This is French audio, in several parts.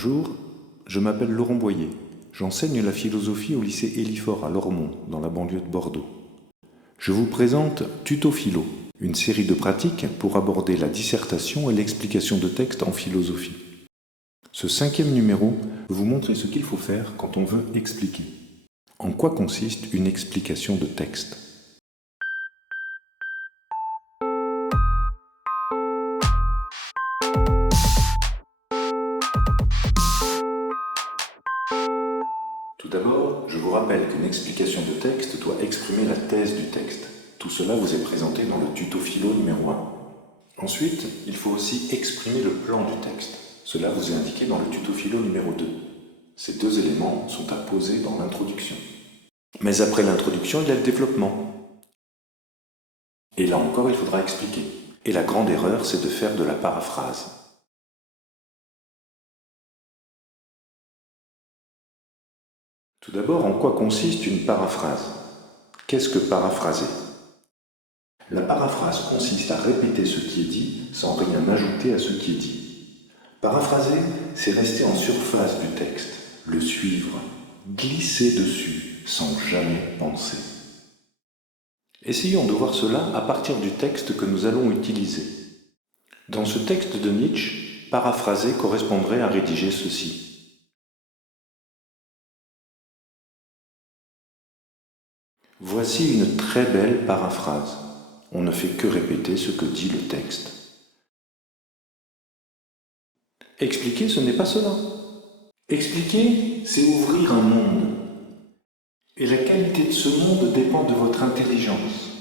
Bonjour, je m'appelle Laurent Boyer. J'enseigne la philosophie au lycée Élifort à Lormont, dans la banlieue de Bordeaux. Je vous présente Tuto Philo, une série de pratiques pour aborder la dissertation et l'explication de textes en philosophie. Ce 5e numéro veut vous montrer ce qu'il faut faire quand on veut expliquer. En quoi consiste une explication de texte ? Tout d'abord, je vous rappelle qu'une explication de texte doit exprimer la thèse du texte. Tout cela vous est présenté dans le tuto philo numéro 1. Ensuite, il faut aussi exprimer le plan du texte. Cela vous est indiqué dans le tuto philo numéro 2. Ces deux éléments sont à poser dans l'introduction. Mais après l'introduction, il y a le développement. Et là encore, il faudra expliquer. Et la grande erreur, c'est de faire de la paraphrase. Tout d'abord, en quoi consiste une paraphrase ? Qu'est-ce que paraphraser ? La paraphrase consiste à répéter ce qui est dit sans rien ajouter à ce qui est dit. Paraphraser, c'est rester en surface du texte, le suivre, glisser dessus sans jamais penser. Essayons de voir cela à partir du texte que nous allons utiliser. Dans ce texte de Nietzsche, paraphraser correspondrait à rédiger ceci. Voici une très belle paraphrase. On ne fait que répéter ce que dit le texte. Expliquer, ce n'est pas cela. Expliquer, c'est ouvrir un monde. Et la qualité de ce monde dépend de votre intelligence,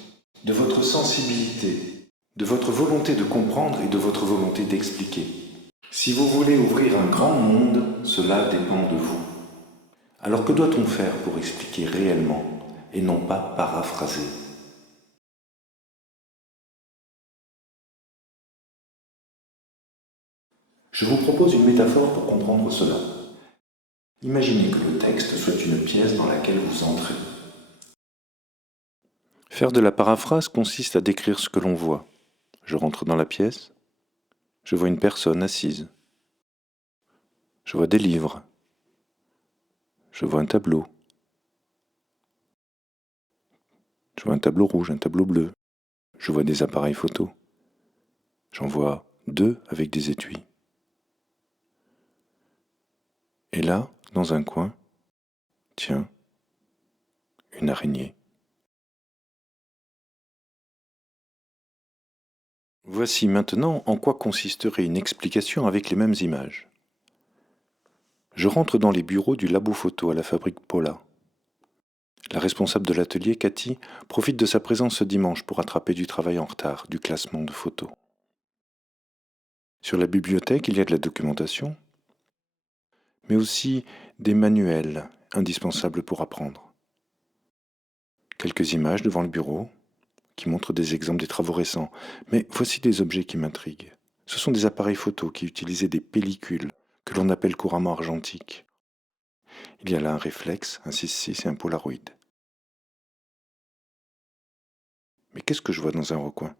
de votre sensibilité, de votre volonté de comprendre et de votre volonté d'expliquer. Si vous voulez ouvrir un grand monde, cela dépend de vous. Alors que doit-on faire pour expliquer réellement et non pas paraphraser ? Je vous propose une métaphore pour comprendre cela. Imaginez que le texte soit une pièce dans laquelle vous entrez. Faire de la paraphrase consiste à décrire ce que l'on voit. Je rentre dans la pièce, je vois une personne assise. Je vois des livres. Je vois un tableau. Je vois un tableau rouge, un tableau bleu. Je vois des appareils photo. J'en vois 2 avec des étuis. Et là, dans un coin, tiens, une araignée. Voici maintenant en quoi consisterait une explication avec les mêmes images. Je rentre dans les bureaux du labo photo à la fabrique Paula. La responsable de l'atelier, Cathy, profite de sa présence ce dimanche pour attraper du travail en retard, du classement de photos. Sur la bibliothèque, il y a de la documentation, mais aussi des manuels indispensables pour apprendre. Quelques images devant le bureau qui montrent des exemples des travaux récents, mais voici des objets qui m'intriguent. Ce sont des appareils photo qui utilisaient des pellicules que l'on appelle couramment argentiques. Il y a là un réflexe, un 6.6 et un polaroid. Mais qu'est-ce que je vois dans un recoin ?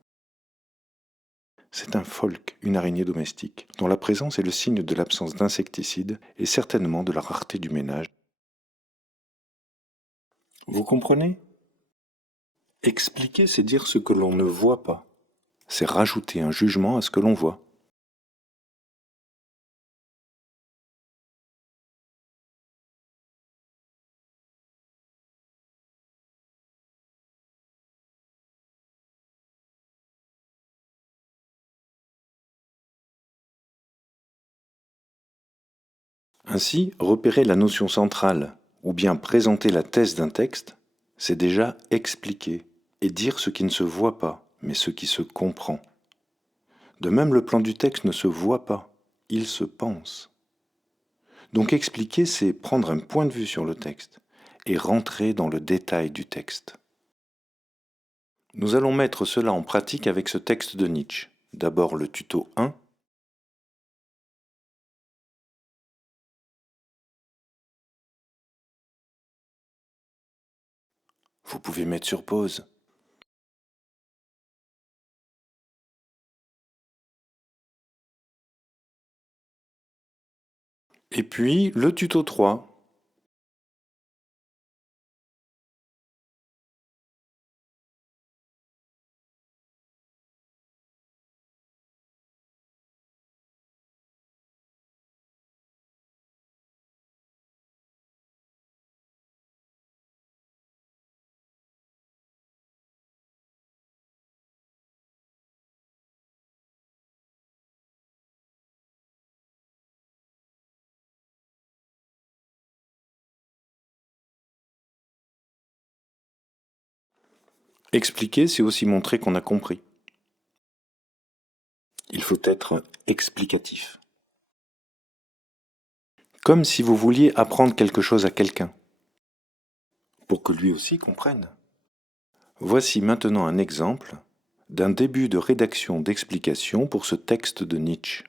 C'est un pholque, une araignée domestique, dont la présence est le signe de l'absence d'insecticides et certainement de la rareté du ménage. Vous comprenez ? Expliquer, c'est dire ce que l'on ne voit pas. C'est rajouter un jugement à ce que l'on voit. Ainsi, repérer la notion centrale, ou bien présenter la thèse d'un texte, c'est déjà expliquer et dire ce qui ne se voit pas, mais ce qui se comprend. De même, le plan du texte ne se voit pas, il se pense. Donc expliquer, c'est prendre un point de vue sur le texte et rentrer dans le détail du texte. Nous allons mettre cela en pratique avec ce texte de Nietzsche. D'abord le tuto 1. Vous pouvez mettre sur pause. Et puis le tuto 3. Expliquer, c'est aussi montrer qu'on a compris. Il faut être explicatif. Comme si vous vouliez apprendre quelque chose à quelqu'un, pour que lui aussi comprenne. Voici maintenant un exemple d'un début de rédaction d'explication pour ce texte de Nietzsche.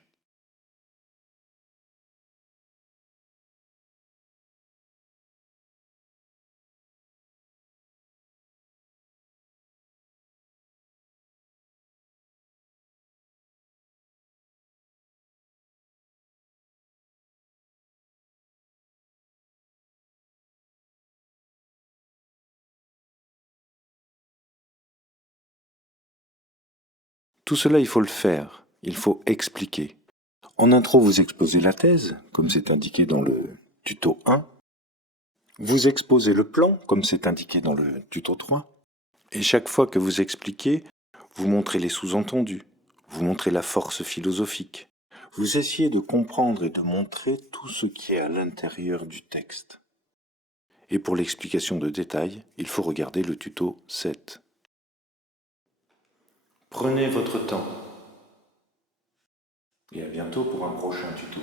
Tout cela, il faut le faire, il faut expliquer. En intro, vous exposez la thèse, comme c'est indiqué dans le tuto 1. Vous exposez le plan, comme c'est indiqué dans le tuto 3. Et chaque fois que vous expliquez, vous montrez les sous-entendus, vous montrez la force philosophique. Vous essayez de comprendre et de montrer tout ce qui est à l'intérieur du texte. Et pour l'explication de détail, il faut regarder le tuto 7. Prenez votre temps. Et à bientôt pour un prochain tuto.